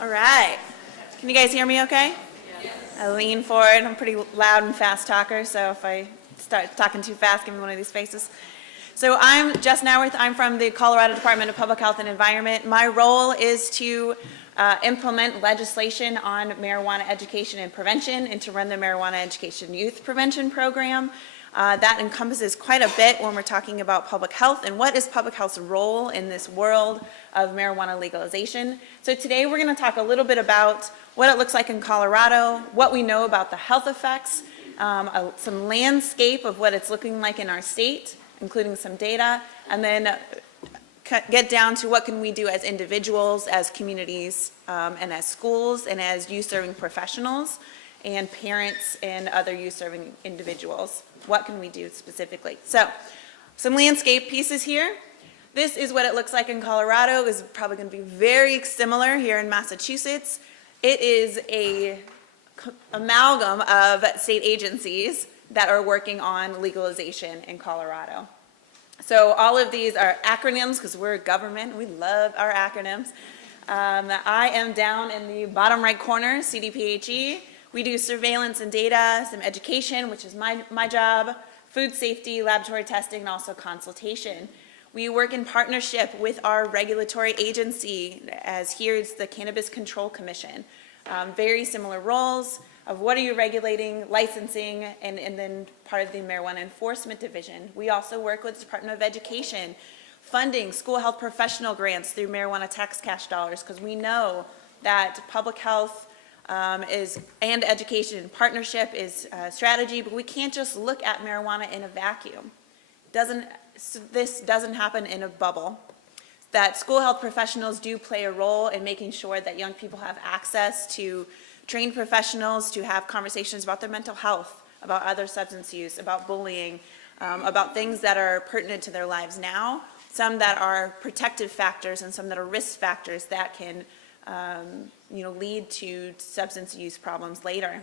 All right. Can you guys hear me okay? Yes. I lean forward. I'm a pretty loud and fast talker, so if I start talking too fast, give me one of these faces. So I'm Jess Neuwirth. I'm from the Colorado Department of Public Health and Environment. My role is to implement legislation on marijuana education and prevention and to run the Marijuana Education Youth Prevention Program. That encompasses quite a bit when we're talking about public health and what is public health's role in this world of marijuana legalization. So today we're going to talk a little bit about what it looks like in Colorado, what we know about the health effects, some landscape of what it's looking like in our state, including some data, and then get down to what can we do as individuals, as communities, and as schools, and as youth-serving professionals, and parents and other youth-serving individuals. What can we do specifically? So, some landscape pieces here. This is what it looks like in Colorado. It's probably going to be very similar here in Massachusetts. It is a amalgam of state agencies that are working on legalization in Colorado. So all of these are acronyms because we're a government. We love our acronyms. I am down in the bottom right corner, CDPHE. We do surveillance and data, some education, which is my job, food safety, laboratory testing, and also consultation. We work in partnership with our regulatory agency, as here is the Cannabis Control Commission. Very similar roles of what are you regulating, licensing, and then part of the Marijuana Enforcement Division. We also work with the Department of Education, funding school health professional grants through marijuana tax cash dollars, because we know that public health and education in partnership is a strategy, but we can't just look at marijuana in a vacuum. This doesn't happen in a bubble. That school health professionals do play a role in making sure that young people have access to trained professionals to have conversations about their mental health, about other substance use, about bullying, about things that are pertinent to their lives now, some that are protective factors and some that are risk factors that can lead to substance use problems later.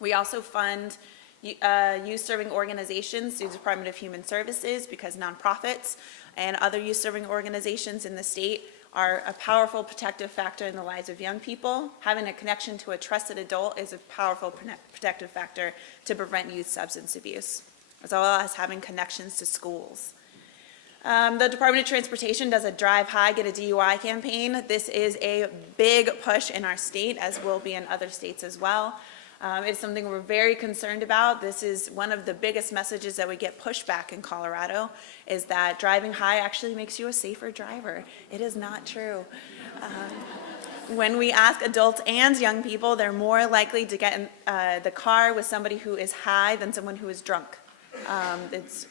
We also fund youth-serving organizations through the Department of Human Services because nonprofits and other youth-serving organizations in the state are a powerful protective factor in the lives of young people. Having a connection to a trusted adult is a powerful protective factor to prevent youth substance abuse, as well as having connections to schools. The Department of Transportation does a Drive High, Get a DUI campaign. This is a big push in our state, as will be in other states as well. It's something we're very concerned about. This is one of the biggest messages that we get pushback in Colorado, is that driving high actually makes you a safer driver. It is not true. When we ask adults and young people, they're more likely to get in the car with somebody who is high than someone who is drunk. It's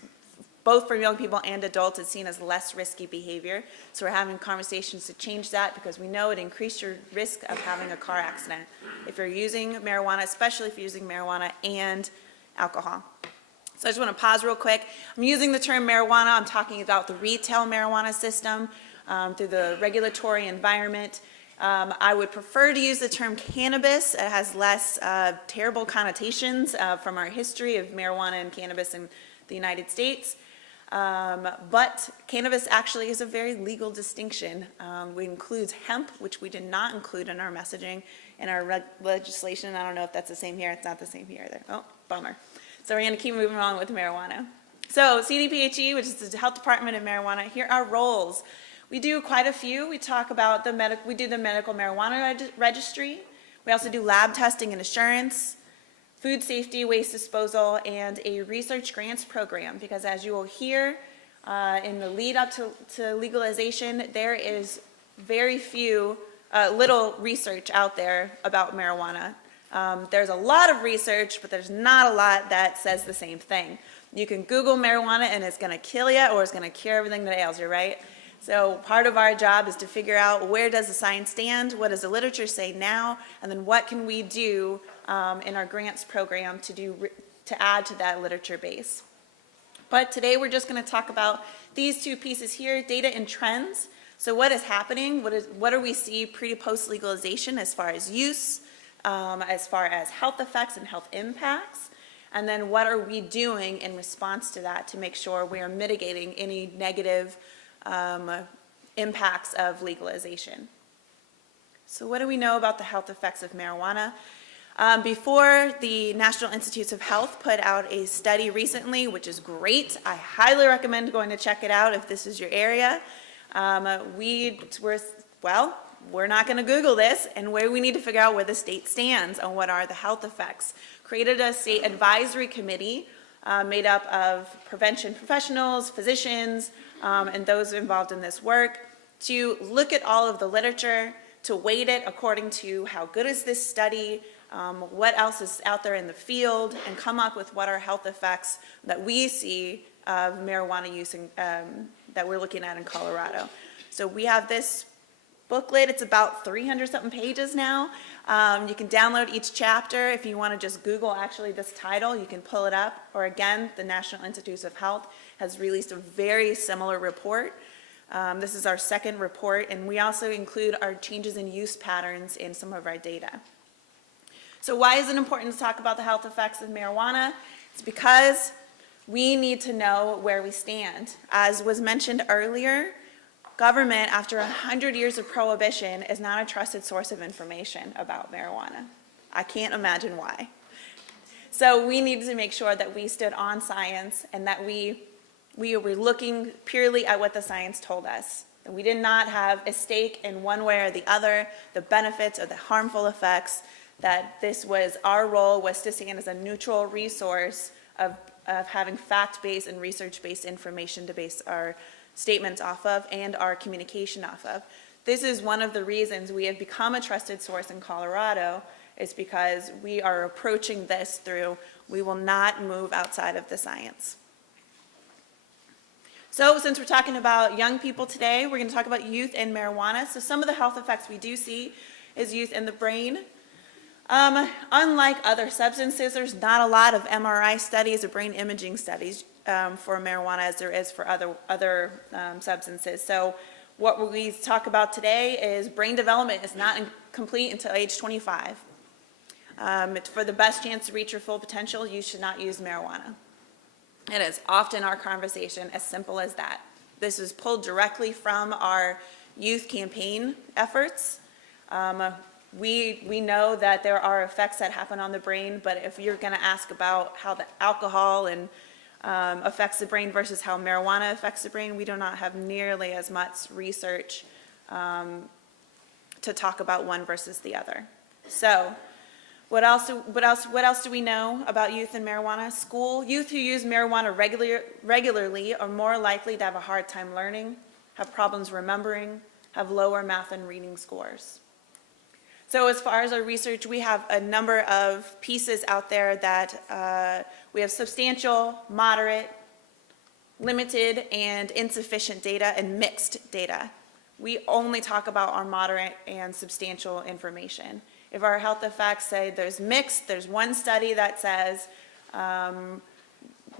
both for young people and adults, it's seen as less risky behavior. So we're having conversations to change that because we know it increases your risk of having a car accident if you're using marijuana, especially if you're using marijuana and alcohol. So I just want to pause real quick. I'm using the term marijuana. I'm talking about the retail marijuana system through the regulatory environment. I would prefer to use the term cannabis. It has less terrible connotations from our history of marijuana and cannabis in the United States. But cannabis actually is a very legal distinction. We include hemp, which we did not include in our messaging in our legislation. I don't know if that's the same here. It's not the same here either. Oh, bummer. So we're going to keep moving on with marijuana. So CDPHE, which is the Health Department of Marijuana, here are roles. We do quite a few. We talk about we do the medical marijuana registry. We also do lab testing and assurance, food safety, waste disposal, and a research grants program, because as you will hear in the lead up to legalization, there is very little research out there about marijuana. There's a lot of research, but there's not a lot that says the same thing. You can Google marijuana and it's going to kill you or it's going to cure everything that ails you, right? So part of our job is to figure out where does the science stand, what does the literature say now, and then what can we do in our grants program to add to that literature base. But today we're just going to talk about these two pieces here, data and trends. So what is happening? What do we see pre- to post legalization as far as use, as far as health effects and health impacts? And then what are we doing in response to that to make sure we are mitigating any negative impacts of legalization? So what do we know about the health effects of marijuana? Before the National Institutes of Health put out a study recently, which is great. I highly recommend going to check it out if this is your area. We're not going to Google this, and we need to figure out where the state stands on what are the health effects. Created a state advisory committee made up of prevention professionals, physicians, and those involved in this work to look at all of the literature, to weight it according to how good is this study, what else is out there in the field, and come up with what are health effects that we see of marijuana use that we're looking at in Colorado. So we have this booklet. It's about 300-something pages now. You can download each chapter. If you want to just Google actually this title, you can pull it up. Or again, the National Institutes of Health has released a very similar report. This is our second report, and we also include our changes in use patterns in some of our data. So why is it important to talk about the health effects of marijuana? It's because we need to know where we stand. As was mentioned earlier, government, after 100 years of prohibition, is not a trusted source of information about marijuana. I can't imagine why. So we need to make sure that we stood on science and that we were looking purely at what the science told us. And we did not have a stake in one way or the other, the benefits or the harmful effects, that this was our role was to stand as a neutral resource of having fact-based and research-based information to base our statements off of and our communication off of. This is one of the reasons we have become a trusted source in Colorado, is because we are approaching this through, we will not move outside of the science. So since we're talking about young people today, we're going to talk about youth and marijuana. So some of the health effects we do see is youth in the brain. Unlike other substances, there's not a lot of MRI studies or brain imaging studies for marijuana as there is for other substances. So what we talk about today is brain development is not complete until age 25. For the best chance to reach your full potential, you should not use marijuana. It is often our conversation as simple as that. This is pulled directly from our youth campaign efforts. We know that there are effects that happen on the brain, but if you're going to ask about how the alcohol and affects the brain versus how marijuana affects the brain, we do not have nearly as much research to talk about one versus the other. So, what else do we know about youth and marijuana? Youth who use marijuana regularly are more likely to have a hard time learning, have problems remembering, have lower math and reading scores. So as far as our research, we have a number of pieces out there that we have substantial, moderate, limited, and insufficient data, and mixed data. We only talk about our moderate and substantial information. If our health effects say there's mixed, there's one study that says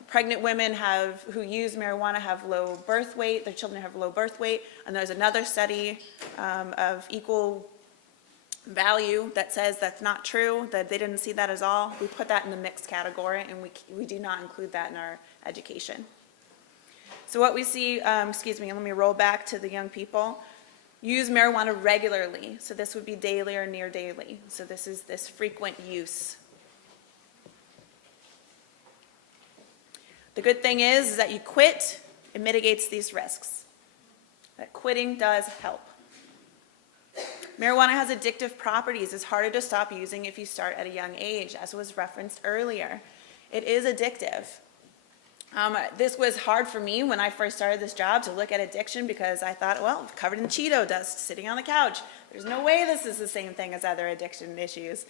pregnant women who use marijuana have low birth weight, their children have low birth weight, and there's another study of equal value that says that's not true, that they didn't see that at all. We put that in the mixed category, and we do not include that in our education. So what we see, let me roll back to the young people. Use marijuana regularly. So this would be daily or near daily. So this is this frequent use. The good thing is that you quit, it mitigates these risks. That quitting does help. Marijuana has addictive properties. It's harder to stop using if you start at a young age, as was referenced earlier. It is addictive. This was hard for me when I first started this job to look at addiction because I thought, well, covered in Cheeto dust, sitting on the couch. There's no way this is the same thing as other addiction issues.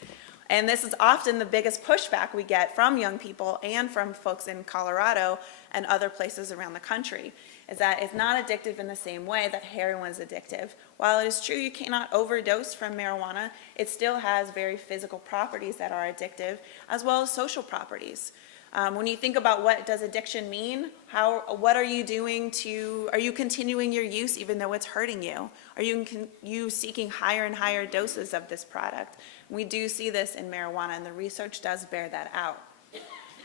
And this is often the biggest pushback we get from young people and from folks in Colorado and other places around the country, is that it's not addictive in the same way that heroin is addictive. While it is true you cannot overdose from marijuana, it still has very physical properties that are addictive, as well as social properties. When you think about what does addiction mean, what are you doing are you continuing your use even though it's hurting you? Are you seeking higher and higher doses of this product? We do see this in marijuana, and the research does bear that out.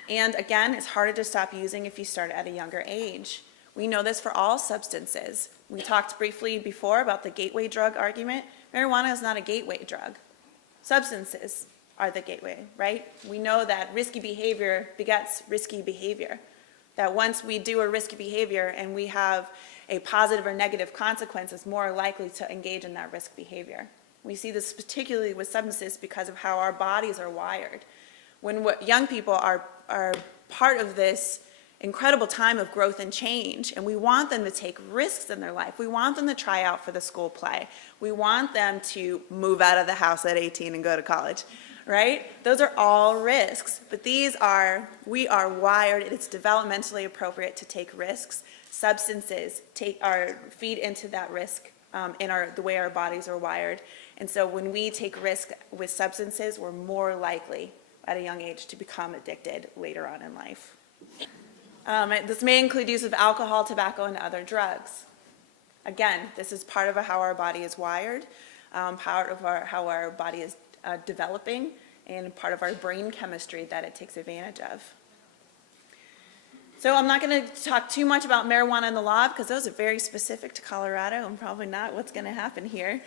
And again, it's harder to stop using if you start at a younger age. We know this for all substances. We talked briefly before about the gateway drug argument. Marijuana is not a gateway drug. Substances are the gateway, right? We know that risky behavior begets risky behavior. That once we do a risky behavior and we have a positive or negative consequence, it's more likely to engage in that risk behavior. We see this particularly with substances because of how our bodies are wired. When young people are part of this incredible time of growth and change, and we want them to take risks in their life. We want them to try out for the school play. We want them to move out of the house at 18 and go to college, right? Those are all risks, but we are wired, it's developmentally appropriate to take risks. Substances feed into that risk in the way our bodies are wired. And so when we take risk with substances, we're more likely at a young age to become addicted later on in life. This may include use of alcohol, tobacco, and other drugs. Again, this is part of how our body is wired, part of how our body is developing, and part of our brain chemistry that it takes advantage of. So I'm not going to talk too much about marijuana and the law because those are very specific to Colorado and probably not what's going to happen here.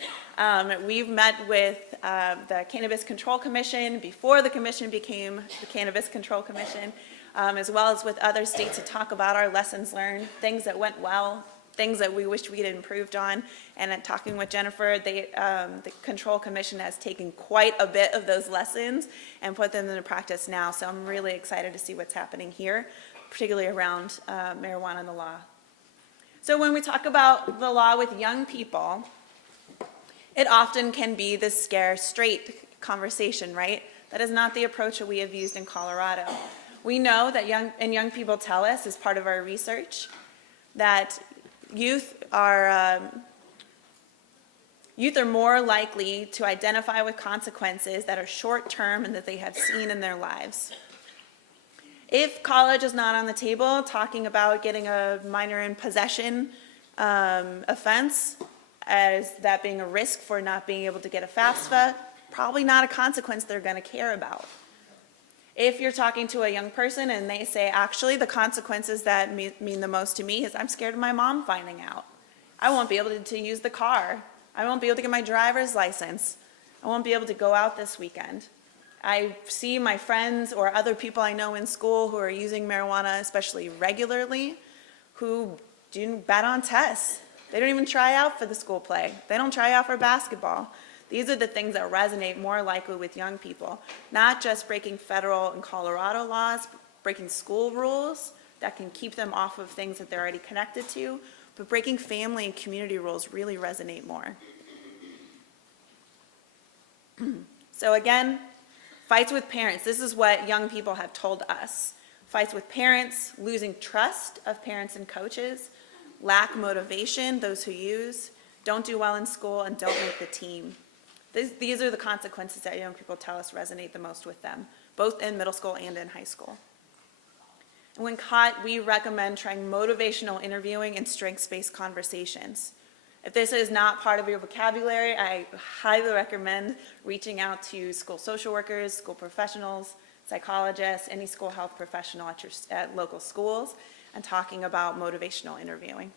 We've met with the Cannabis Control Commission before the commission became the Cannabis Control Commission, as well as with other states to talk about our lessons learned, things that went well, things that we wished we had improved on. And in talking with Jennifer, the Control Commission has taken quite a bit of those lessons and put them into practice now. So I'm really excited to see what's happening here, particularly around marijuana and the law. So when we talk about the law with young people, it often can be this scare straight conversation, right? That is not the approach that we have used in Colorado. We know that young people tell us, as part of our research, that youth are more likely to identify with consequences that are short-term and that they have seen in their lives. If college is not on the table, talking about getting a minor in possession offense as that being a risk for not being able to get a FAFSA, probably not a consequence they're going to care about. If you're talking to a young person and they say, actually, the consequences that mean the most to me is I'm scared of my mom finding out. I won't be able to use the car. I won't be able to get my driver's license. I won't be able to go out this weekend. I see my friends or other people I know in school who are using marijuana, especially regularly, who do bad on tests. They don't even try out for the school play. They don't try out for basketball. These are the things that resonate more likely with young people, not just breaking federal and Colorado laws, breaking school rules that can keep them off of things that they're already connected to, but breaking family and community rules really resonate more. So again, fights with parents. This is what young people have told us. Fights with parents, losing trust of parents and coaches, lack motivation, those who use, don't do well in school, and don't make the team. These are the consequences that young people tell us resonate the most with them, both in middle school and in high school. And when caught, we recommend trying motivational interviewing and strengths-based conversations. If this is not part of your vocabulary, I highly recommend reaching out to school social workers, school professionals, psychologists, any school health professional at local schools, and talking about motivational interviewing.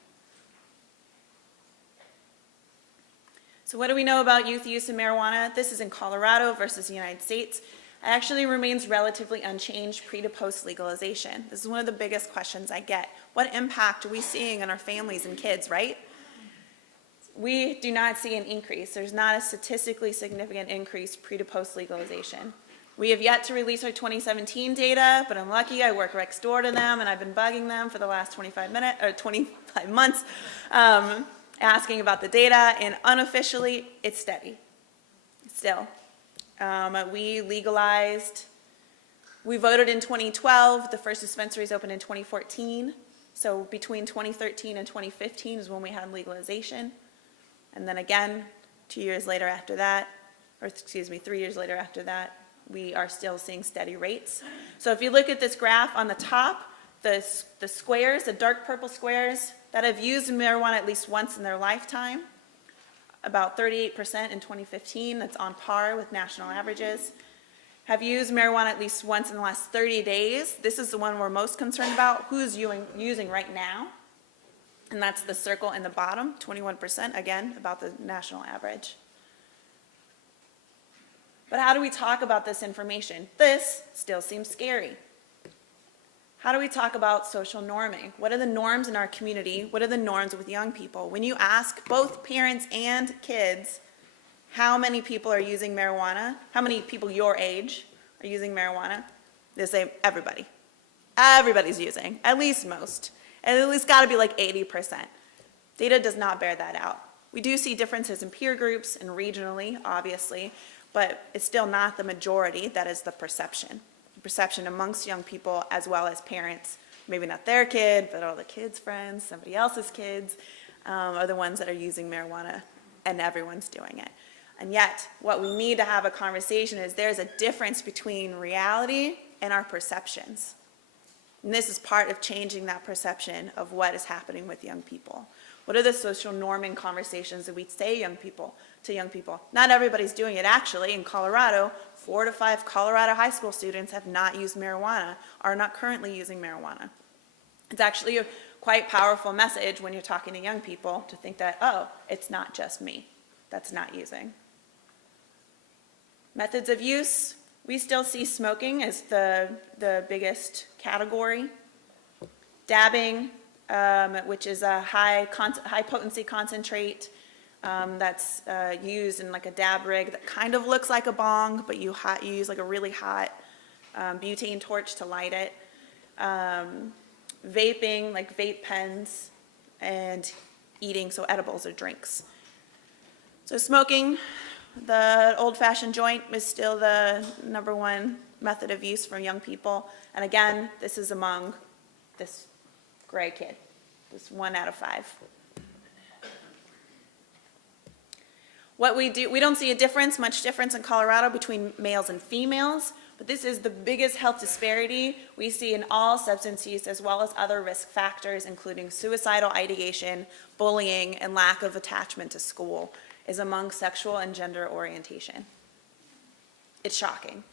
So what do we know about youth use of marijuana? This is in Colorado versus the United States. It actually remains relatively unchanged pre to post legalization. This is one of the biggest questions I get. What impact are we seeing on our families and kids, right? We do not see an increase. There's not a statistically significant increase pre to post legalization. We have yet to release our 2017 data, but I'm lucky I work next door to them and I've been bugging them for the last 25 months. Asking about the data, and unofficially, it's steady, still. We voted in 2012, the first dispensaries opened in 2014, so between 2013 and 2015 is when we had legalization, and then again, 3 years later after that, we are still seeing steady rates. So if you look at this graph on the top, the squares, the dark purple squares, that have used marijuana at least once in their lifetime, about 38% in 2015, that's on par with national averages, have used marijuana at least once in the last 30 days. This is the one we're most concerned about. Who's using right now? And that's the circle in the bottom, 21%, again, about the national average. But how do we talk about this information? This still seems scary. How do we talk about social norming? What are the norms in our community? What are the norms with young people? When you ask both parents and kids how many people are using marijuana, how many people your age are using marijuana, they say everybody. Everybody's using, at least most. And at least got to be like 80%. Data does not bear that out. We do see differences in peer groups and regionally, obviously, but it's still not the majority. That is the perception. The perception amongst young people as well as parents, maybe not their kid, but all the kids' friends, somebody else's kids, are the ones that are using marijuana, and everyone's doing it. And yet, what we need to have a conversation is there's a difference between reality and our perceptions. And this is part of changing that perception of what is happening with young people. What are the social norming conversations that we say to young people? Not everybody's doing it. Actually, in Colorado, 4 to 5 Colorado high school students have not used marijuana, are not currently using marijuana. It's actually a quite powerful message when you're talking to young people to think that, oh, it's not just me that's not using. Methods of use. We still see smoking as the biggest category. Dabbing, which is a high potency concentrate that's used in like a dab rig that kind of looks like a bong, but you use like a really hot butane torch to light it. Vaping, like vape pens, and eating, so edibles or drinks. So smoking, the old-fashioned joint is still the #1 method of use for young people. And again, this is among this gray kid, this 1 out of 5. What we do, we don't see much difference in Colorado between males and females, but this is the biggest health disparity we see in all substance use as well as other risk factors, including suicidal ideation, bullying, and lack of attachment to school, is among sexual and gender orientation. It's shocking.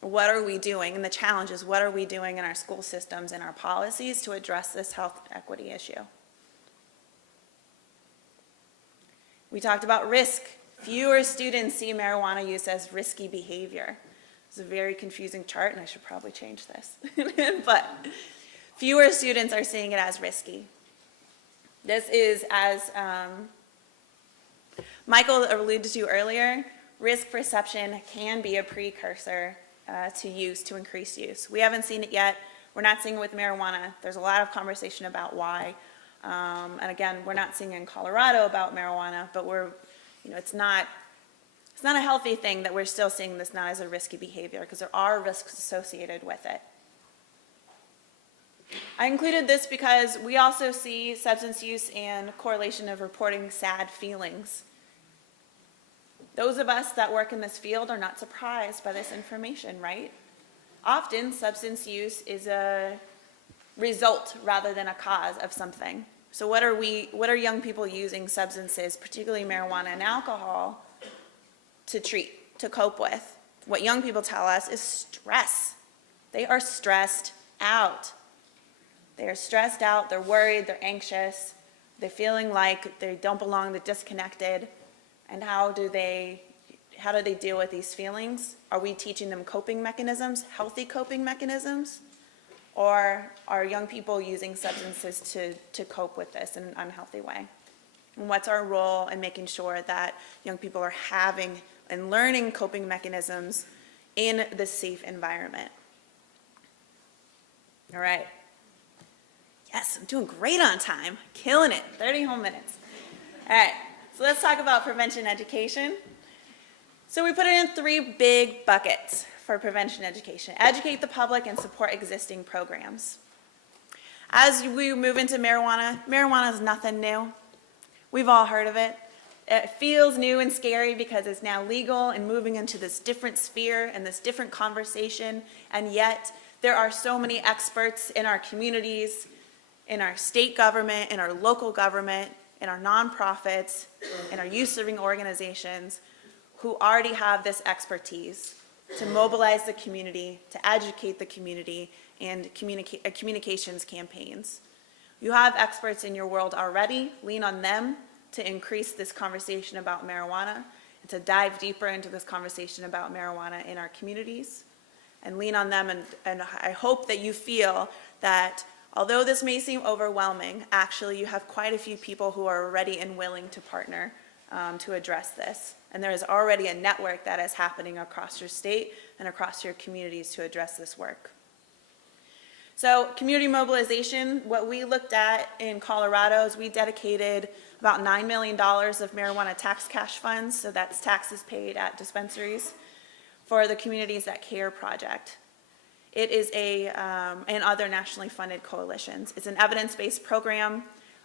What are we doing? And the challenge is, what are we doing in our school systems and our policies to address this health equity issue? We talked about risk. Fewer students see marijuana use as risky behavior. It's a very confusing chart, and I should probably change this. But fewer students are seeing it as risky. This is, as Michael alluded to earlier, risk perception can be a precursor to increased use. We haven't seen it yet. We're not seeing it with marijuana. There's a lot of conversation about why. And again, we're not seeing in Colorado about marijuana, but it's not a healthy thing that we're still seeing this not as a risky behavior, because there are risks associated with it. I included this because we also see substance use and correlation of reporting sad feelings. Those of us that work in this field are not surprised by this information, right? Often, substance use is a result rather than a cause of something. So what are young people using substances, particularly marijuana and alcohol, to treat, to cope with? What young people tell us is stress. They are stressed out. They are stressed out, they're worried, they're anxious, they're feeling like they don't belong, they're disconnected. And how do they deal with these feelings? Are we teaching them coping mechanisms, healthy coping mechanisms? Or are young people using substances to cope with this in an unhealthy way? And what's our role in making sure that young people are having and learning coping mechanisms in this safe environment? All right. Yes, I'm doing great on time. Killing it. 30 whole minutes. All right. So let's talk about prevention education. So we put it in 3 big buckets for prevention education. Educate the public and support existing programs. As we move into marijuana is nothing new. We've all heard of it. It feels new and scary because it's now legal and moving into this different sphere and this different conversation, and yet there are so many experts in our communities, in our state government, in our local government, in our nonprofits, in our youth-serving organizations who already have this expertise to mobilize the community, to educate the community, and communications campaigns. You have experts in your world already. Lean on them to increase this conversation about marijuana and to dive deeper into this conversation about marijuana in our communities. And lean on them, and I hope that you feel that although this may seem overwhelming, actually you have quite a few people who are ready and willing to partner to address this. And there is already a network that is happening across your state and across your communities to address this work. So community mobilization, what we looked at in Colorado is we dedicated about $9 million of marijuana tax cash funds, so that's taxes paid at dispensaries, for the Communities That Care project. It is and other nationally funded coalitions. It's an evidence-based program.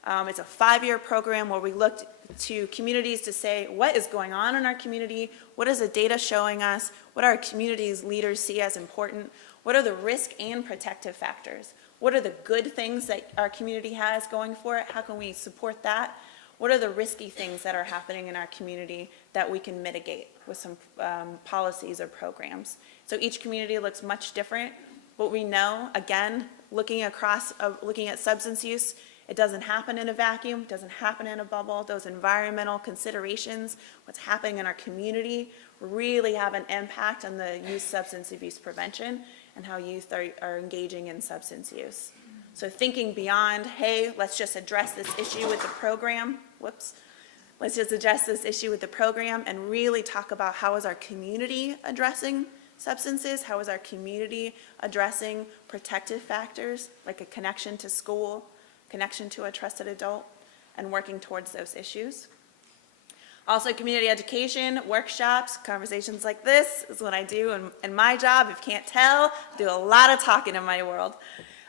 It's a 5-year program where we looked to communities to say, what is going on in our community? What is the data showing us? What our community's leaders see as important? What are the risk and protective factors? What are the good things that our community has going for it? How can we support that? What are the risky things that are happening in our community that we can mitigate with some policies or programs? So each community looks much different. What we know, again, looking at substance use, it doesn't happen in a vacuum, it doesn't happen in a bubble. Those environmental considerations, what's happening in our community, really have an impact on the youth substance abuse prevention and how youth are engaging in substance use. So thinking beyond, hey, let's just address this issue with the program, let's just address this issue with the program and really talk about how is our community addressing substances, how is our community addressing protective factors like a connection to school, connection to a trusted adult, and working towards those issues. Also, community education, workshops, conversations like this is what I do in my job. If you can't tell, I do a lot of talking in my world.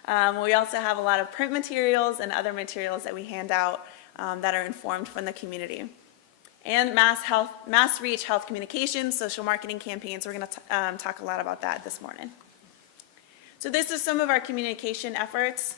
We also have a lot of print materials and other materials that we hand out that are informed from the community. And mass reach health communication, social marketing campaigns. We're going to talk a lot about that this morning. So this is some of our communication efforts.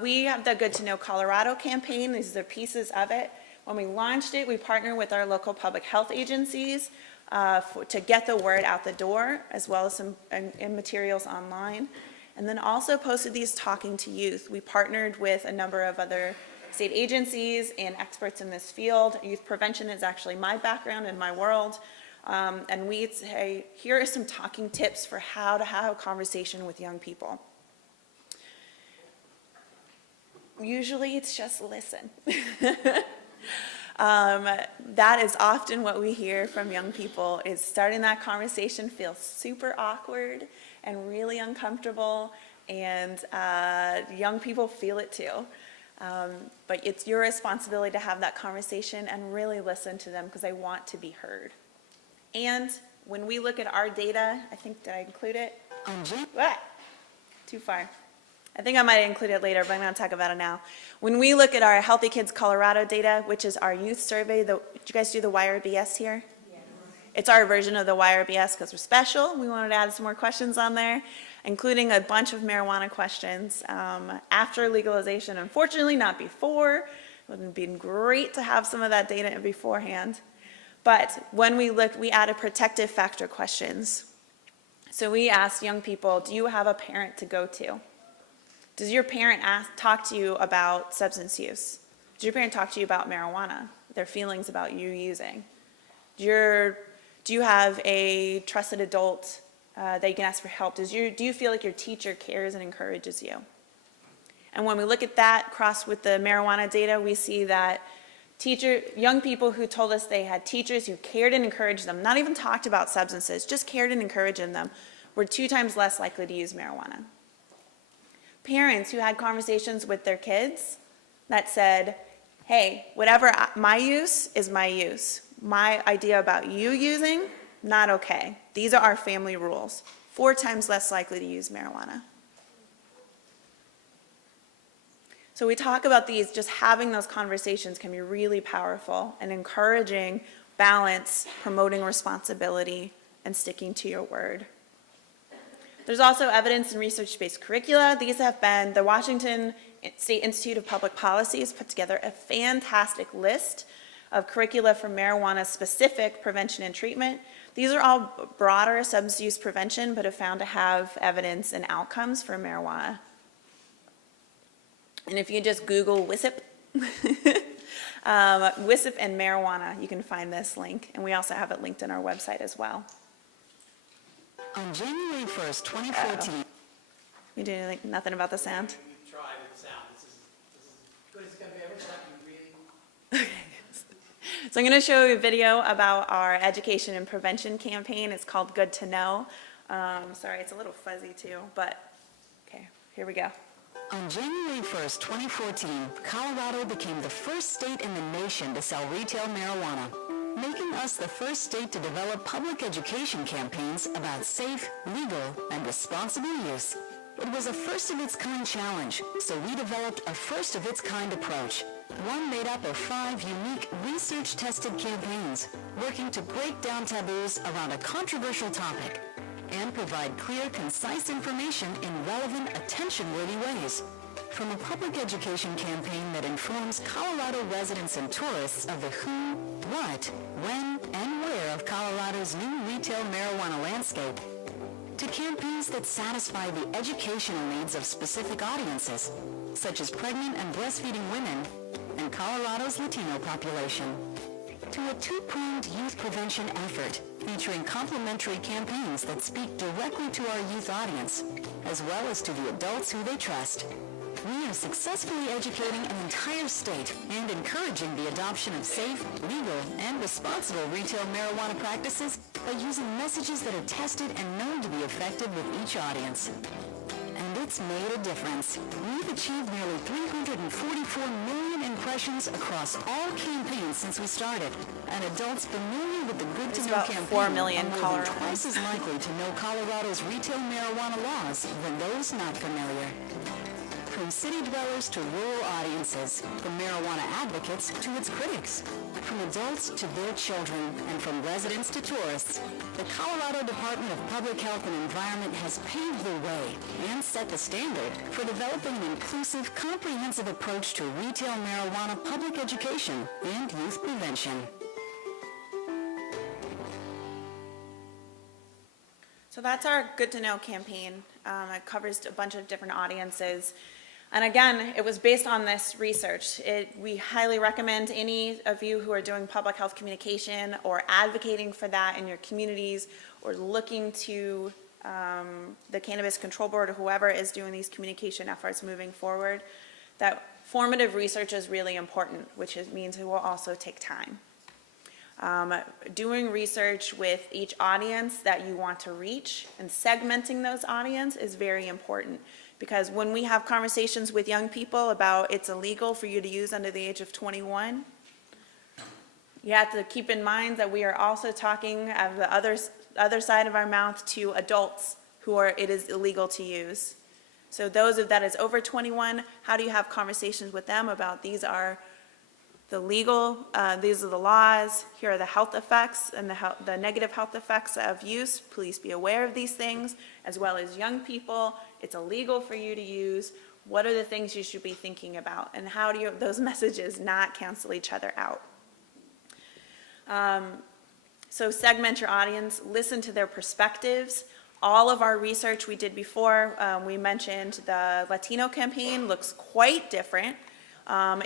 We have the Good to Know Colorado campaign. These are pieces of it. When we launched it, we partnered with our local public health agencies to get the word out the door, as well as some materials online. And then also posted these talking to youth. We partnered with a number of other state agencies and experts in this field. Youth prevention is actually my background and my world. And we'd say, here are some talking tips for how to have a conversation with young people. Usually it's just listen. That is often what we hear from young people, is starting that conversation feels super awkward and really uncomfortable, and young people feel it too. But it's your responsibility to have that conversation and really listen to them because they want to be heard. And when we look at our data, I think, did I include it? Too far. I think I might include it later, but I'm going to talk about it now. When we look at our Healthy Kids Colorado data, which is our youth survey, did you guys do the YRBS here? Yeah. It's our version of the YRBS because we're special. We wanted to add some more questions on there, including a bunch of marijuana questions after legalization. Unfortunately, not before. It would have been great to have some of that data beforehand. But when we looked, we added protective factor questions. So we asked young people, do you have a parent to go to? Does your parent talk to you about substance use? Does your parent talk to you about marijuana, their feelings about you using? Do you have a trusted adult that you can ask for help? Do you feel like your teacher cares and encourages you? And when we look at that crossed with the marijuana data, we see that young people who told us they had teachers who cared and encouraged them, not even talked about substances, just cared and encouraged them, were 2 times less likely to use marijuana. Parents who had conversations with their kids that said, hey, whatever my use is my use. My idea about you using, not okay. These are our family rules. 4 times less likely to use marijuana. So we talk about these, just having those conversations can be really powerful and encouraging balance, promoting responsibility, and sticking to your word. There's also evidence in research-based curricula. These have been, the Washington State Institute of Public Policy has put together a fantastic list of curricula for marijuana-specific prevention and treatment. These are all broader substance use prevention, but have found to have evidence and outcomes for marijuana. And if you just Google WISP, WISP and marijuana, you can find this link. And we also have it linked on our website as well. On January 1st, 2014. We do nothing about the sound. We tried with the sound. This is as good as it's going to be. Every time you really. So I'm going to show you a video about our education and prevention campaign. It's called Good to Know. Sorry, it's a little fuzzy too, but okay, here we go. On January 1st, 2014, Colorado became the first state in the nation to sell retail marijuana, making us the first state to develop public education campaigns about safe, legal, and responsible use. It was a first-of-its-kind challenge, so we developed a first-of-its-kind approach, one made up of 5 unique research-tested campaigns, working to break down taboos around a controversial topic and provide clear, concise information in relevant, attention-worthy ways. From a public education campaign that informs Colorado residents and tourists of the who, what, when, and where of Colorado's new retail marijuana landscape, to campaigns that satisfy the educational needs of specific audiences, such as pregnant and breastfeeding women and Colorado's Latino population, to a 2-pronged youth prevention effort featuring complementary campaigns that speak directly to our youth audience, as well as to the adults who they trust. We are successfully educating an entire state and encouraging the adoption of safe, legal, and responsible retail marijuana practices by using messages that are tested and known to be effective with each audience. And it's made a difference. We've achieved nearly 344 million impressions across all campaigns since we started. And adults familiar with the Good to Know about campaign 4 million are more than Coloradans. twice as likely to know Colorado's retail marijuana laws than those not familiar. From city dwellers to rural audiences, from marijuana advocates to its critics, from adults to their children, and from residents to tourists, the Colorado Department of Public Health and Environment has paved the way and set the standard for developing an inclusive, comprehensive approach to retail marijuana public education and youth prevention. So that's our Good to Know campaign. It covers a bunch of different audiences. And again, it was based on this research. We highly recommend any of you who are doing public health communication or advocating for that in your communities or looking to the Cannabis Control Board or whoever is doing these communication efforts moving forward, that formative research is really important, which means it will also take time. Doing research with each audience that you want to reach and segmenting those audience is very important, because when we have conversations with young people about it's illegal for you to use under the age of 21, you have to keep in mind that we are also talking at the other side of our mouth to adults who it is illegal to use. So those that is over 21, how do you have conversations with them about these are the legal, these are the laws, here are the health effects and the negative health effects of use. Please be aware of these things, as well as young people. It's illegal for you to use. What are the things you should be thinking about? And how do those messages not cancel each other out? So segment your audience, listen to their perspectives. All of our research we did before, we mentioned the Latino campaign looks quite different.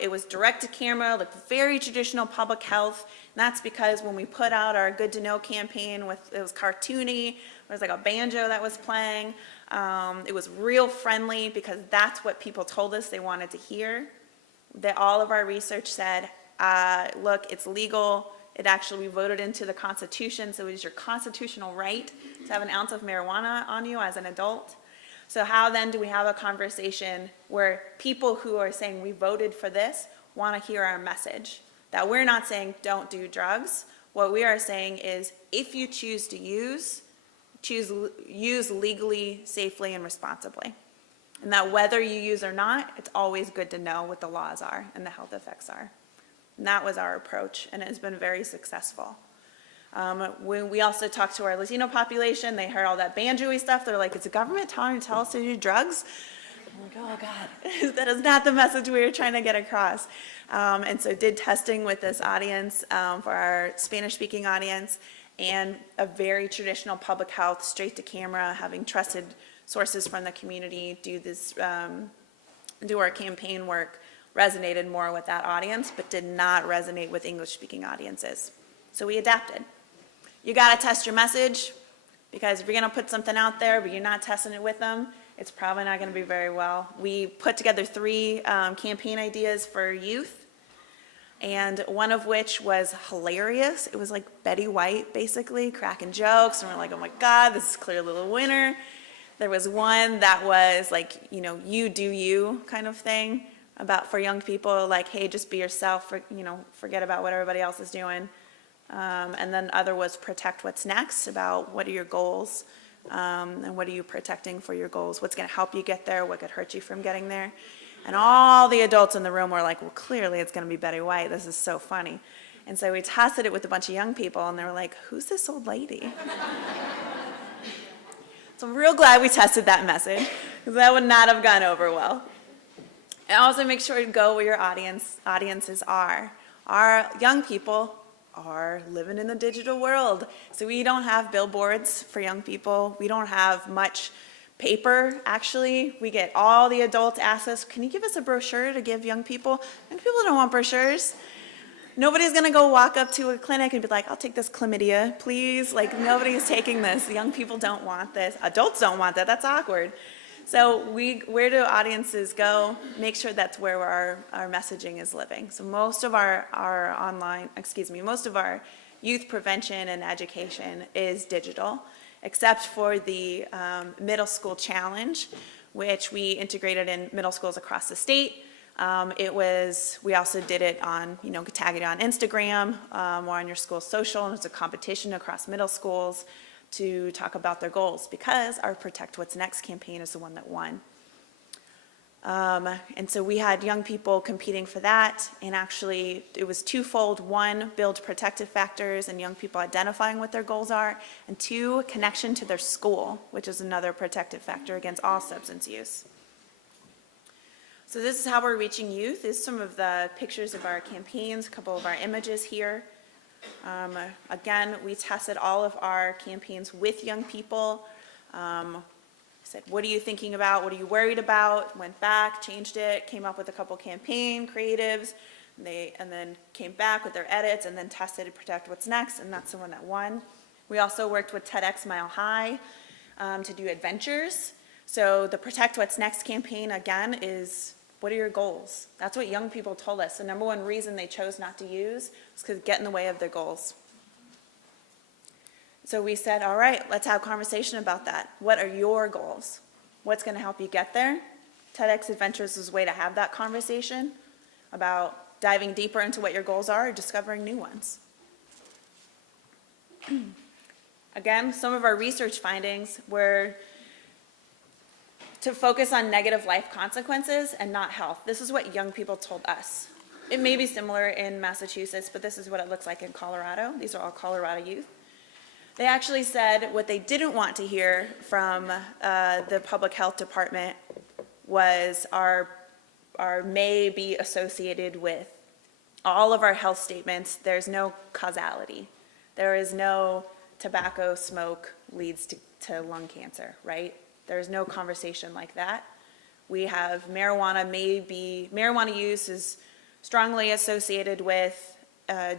It was direct to camera, looked very traditional public health. And that's because when we put out our Good to Know campaign, it was cartoony, there was like a banjo that was playing. It was real friendly because that's what people told us they wanted to hear. That all of our research said, look, it's legal. It actually, we voted into the Constitution, so it is your constitutional right to have an ounce of marijuana on you as an adult. So how then do we have a conversation where people who are saying we voted for this want to hear our message? That we're not saying don't do drugs. What we are saying is if you choose to use legally, safely, and responsibly. And that whether you use or not, it's always good to know what the laws are and the health effects are. And that was our approach, and it has been very successful. When we also talked to our Latino population, they heard all that banjo-y stuff. They're like, is the government trying to tell us to do drugs? I'm like, oh God, that is not the message we were trying to get across. And so did testing with this audience for our Spanish-speaking audience, and a very traditional public health, straight to camera, having trusted sources from the community do this do our campaign work resonated more with that audience, but did not resonate with English-speaking audiences. So we adapted. You gotta test your message, because if you're gonna put something out there, but you're not testing it with them, it's probably not gonna be very well. We put together 3 campaign ideas for youth, and one of which was hilarious. It was like Betty White, basically, cracking jokes, and we're like, oh my God, this is clearly the winner. There was one that was like, you do you kind of thing, for young people, like, hey, just be yourself, forget about what everybody else is doing. And then other was protect what's next, about what are your goals, and what are you protecting for your goals, what's gonna help you get there, what could hurt you from getting there. And all the adults in the room were like, well, clearly it's gonna be Betty White, this is so funny. And so we tested it with a bunch of young people, and they were like, who's this old lady? So I'm real glad we tested that message, because that would not have gone over well. And also make sure to go where your audiences are. Our young people are living in the digital world. So we don't have billboards for young people. We don't have much paper, actually. We get all the adults ask us, can you give us a brochure to give young people? Young people don't want brochures. Nobody's gonna go walk up to a clinic and be like, I'll take this chlamydia, please. Like, nobody's taking this. Young people don't want this. Adults don't want that, that's awkward. So where do audiences go? Make sure that's where our messaging is living. So most of our youth prevention and education is digital, except for the middle school challenge, which we integrated in middle schools across the state. We also did it on, tag it on Instagram, or on your school social, and it's a competition across middle schools to talk about their goals, because our Protect What's Next campaign is the one that won. And so we had young people competing for that, and actually it was twofold. 1, build protective factors and young people identifying what their goals are, and 2, connection to their school, which is another protective factor against all substance use. So this is how we're reaching youth. This is some of the pictures of our campaigns, a couple of our images here. Again, we tested all of our campaigns with young people. Said, what are you thinking about? What are you worried about? Went back, changed it, came up with a couple campaign creatives, and then came back with their edits, and then tested to Protect What's Next, and that's the one that won. We also worked with TEDx Mile High to do adventures. So the Protect What's Next campaign, again, is what are your goals? That's what young people told us. The number one reason they chose not to use was because it get in the way of their goals. So we said, all right, let's have a conversation about that. What are your goals? What's going to help you get there? TEDx Adventures is a way to have that conversation about diving deeper into what your goals are or discovering new ones. Again, some of our research findings were to focus on negative life consequences and not health. This is what young people told us. It may be similar in Massachusetts, but this is what it looks like in Colorado. These are all Colorado youth. They actually said what they didn't want to hear from the public health department was our may be associated with all of our health statements. There's no causality. There is no tobacco smoke leads to lung cancer, right? There's no conversation like that. We have marijuana use is strongly associated with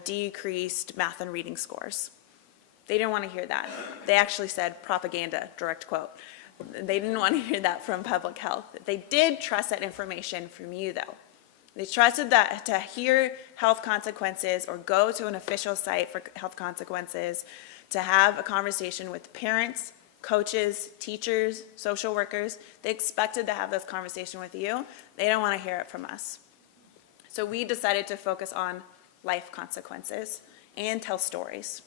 decreased math and reading scores. They didn't want to hear that. They actually said propaganda, direct quote. They didn't want to hear that from public health. They did trust that information from you, though. They trusted that to hear health consequences or go to an official site for health consequences, to have a conversation with parents, coaches, teachers, social workers. They expected to have this conversation with you. They don't want to hear it from us. So we decided to focus on life consequences and tell stories.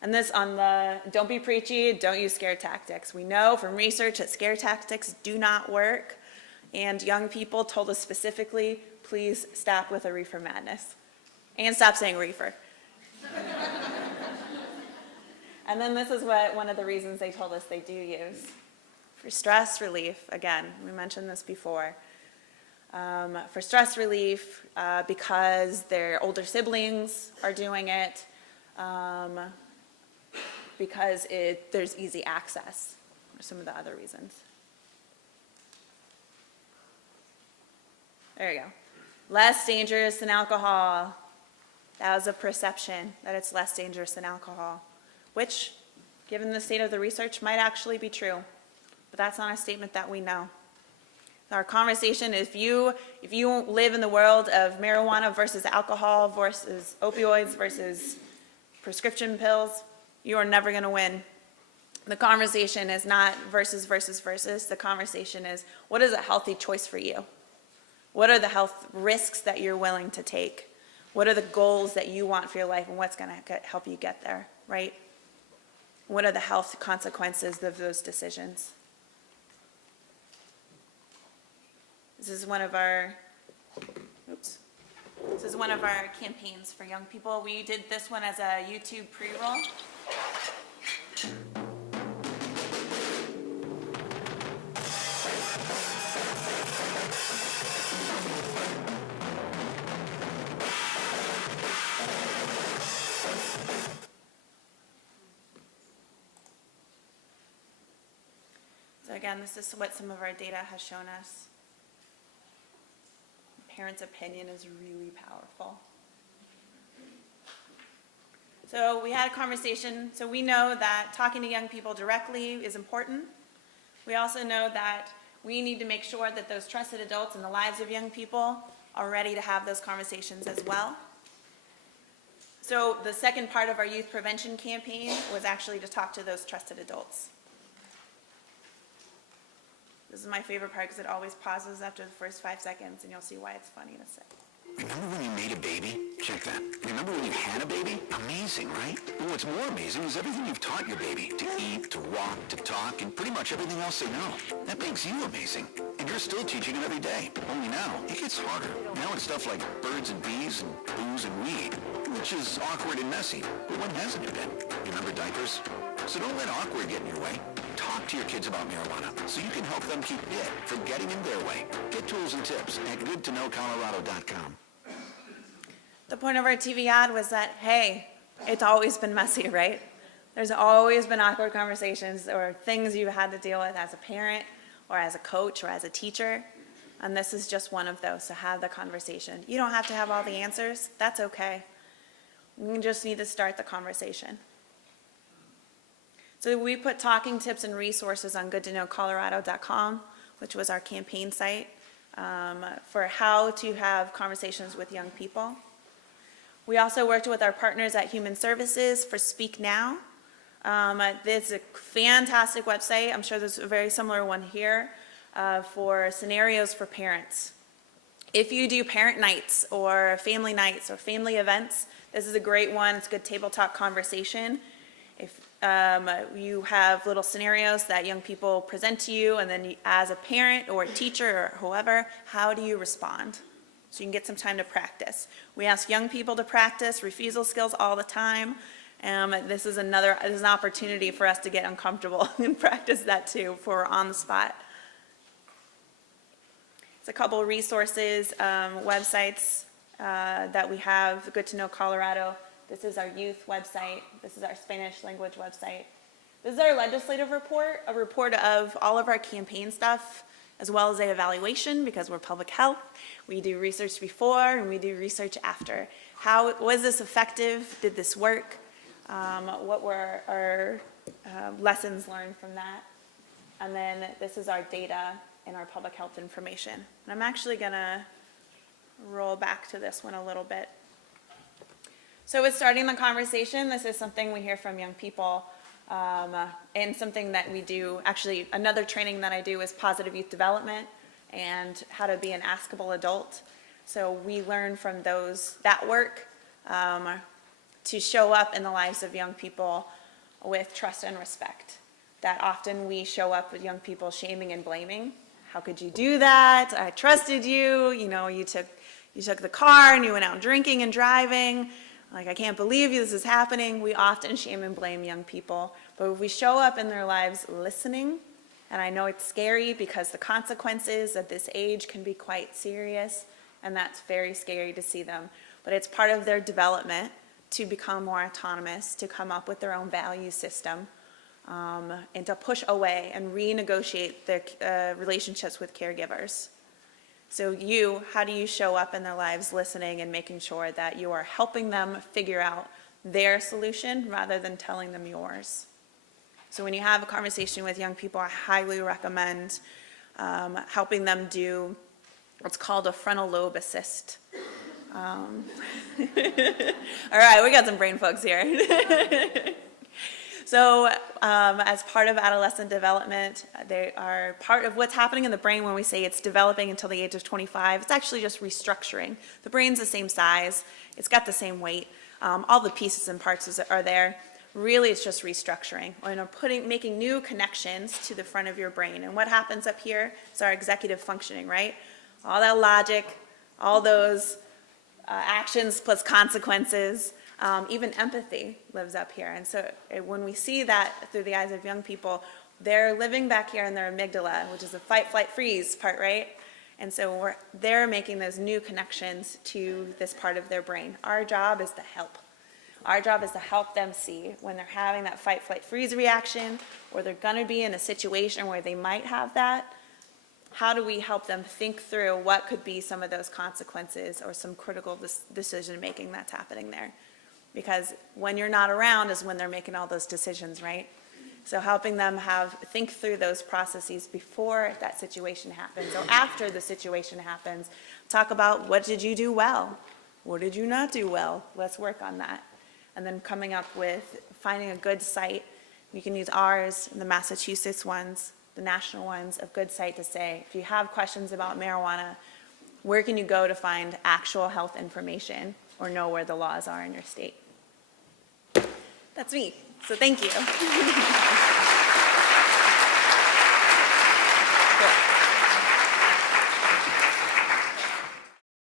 And this on the don't be preachy, don't use scare tactics. We know from research that scare tactics do not work. And young people told us specifically, please stop with a reefer madness. And stop saying reefer. And then this is one of the reasons they told us they do use. For stress relief, again, we mentioned this before. For stress relief, because their older siblings are doing it, because there's easy access, or some of the other reasons. There you go. Less dangerous than alcohol. That was a perception, that it's less dangerous than alcohol, which, given the state of the research, might actually be true. But that's not a statement that we know. Our conversation, if you live in the world of marijuana versus alcohol versus opioids versus prescription pills, you are never going to win. The conversation is not versus. The conversation is, what is a healthy choice for you? What are the health risks that you're willing to take? What are the goals that you want for your life, and what's going to help you get there, right? What are the health consequences of those decisions? This is one of our campaigns for young people. We did this one as a YouTube pre-roll. So again, this is what some of our data has shown us. Parents' opinion is really powerful. So we had a conversation. So we know that talking to young people directly is important. We also know that we need to make sure that those trusted adults in the lives of young people are ready to have those conversations as well. So the second part of our youth prevention campaign was actually to talk to those trusted adults. This is my favorite part because it always pauses after the first 5 seconds, and you'll see why it's funny in a second. Remember when you made a baby? Check that. Remember when you had a baby? Amazing, right? Well, what's more amazing is everything you've taught your baby. To eat, to walk, to talk, and pretty much everything else they know. That makes you amazing. And you're still teaching them every day. Only now, it gets harder. Now it's stuff like birds and bees and booze and weed, which is awkward and messy. But when hasn't it been? Remember diapers? So don't let awkward get in your way. Talk to your kids about marijuana so you can help them keep it from getting in their way. Get tools and tips at goodtoknowcolorado.com. The point of our TV ad was that, hey, it's always been messy, right? There's always been awkward conversations or things you've had to deal with as a parent or as a coach or as a teacher. And this is just one of those, so have the conversation. You don't have to have all the answers. That's okay. We just need to start the conversation. So we put talking tips and resources on goodtoknowcolorado.com, which was our campaign site, for how to have conversations with young people. We also worked with our partners at Human Services for Speak Now. This is a fantastic website. I'm sure there's a very similar one here for scenarios for parents. If you do parent nights or family events, this is a great one. It's a good tabletop conversation. If you have little scenarios that young people present to you, and then you, as a parent or a teacher or whoever, how do you respond? So you can get some time to practice. We ask young people to practice refusal skills all the time. This is an opportunity for us to get uncomfortable and practice that too if we're on the spot. It's a couple of resources, websites that we have. Good to Know Colorado. This is our youth website. This is our Spanish language website. This is our legislative report, a report of all of our campaign stuff, as well as an evaluation, because we're public health. We do research before and we do research after. How was this effective? Did this work? What were our lessons learned from that? And then this is our data and our public health information. And I'm actually gonna roll back to this one a little bit. So with starting the conversation, this is something we hear from young people, and something that we do. Actually, another training that I do is positive youth development and how to be an askable adult. So we learn from that work to show up in the lives of young people with trust and respect. That often we show up with young people shaming and blaming. How could you do that? I trusted you. You know, you took the car and you went out drinking and driving. Like, I can't believe this is happening. We often shame and blame young people. But if we show up in their lives listening, and I know it's scary because the consequences at this age can be quite serious, and that's very scary to see them. But it's part of their development to become more autonomous, to come up with their own value system, and to push away and renegotiate their relationships with caregivers. So how do you show up in their lives listening and making sure that you are helping them figure out their solution rather than telling them yours? So when you have a conversation with young people, I highly recommend helping them do what's called a frontal lobe assist. All right, we got some brain folks here. So as part of adolescent development, they are part of what's happening in the brain when we say it's developing until the age of 25. It's actually just restructuring. The brain's the same size. It's got the same weight. All the pieces and parts are there. Really, it's just restructuring, or making new connections to the front of your brain. And what happens up here is our executive functioning, right? All that logic, all those actions plus consequences, even empathy lives up here. And so when we see that through the eyes of young people, they're living back here in their amygdala, which is the fight, flight, freeze part, right? And so they're making those new connections to this part of their brain. Our job is to help. Our job is to help them see when they're having that fight, flight, freeze reaction, or they're going to be in a situation where they might have that. How do we help them think through what could be some of those consequences or some critical decision making that's happening there? Because when you're not around is when they're making all those decisions, right? So helping them think through those processes before that situation happens, or after the situation happens. Talk about, what did you do well? What did you not do well? Let's work on that. And then coming up with finding a good site. You can use ours, the Massachusetts ones, the national ones, a good site to say, if you have questions about marijuana, where can you go to find actual health information or know where the laws are in your state? That's me. So thank you.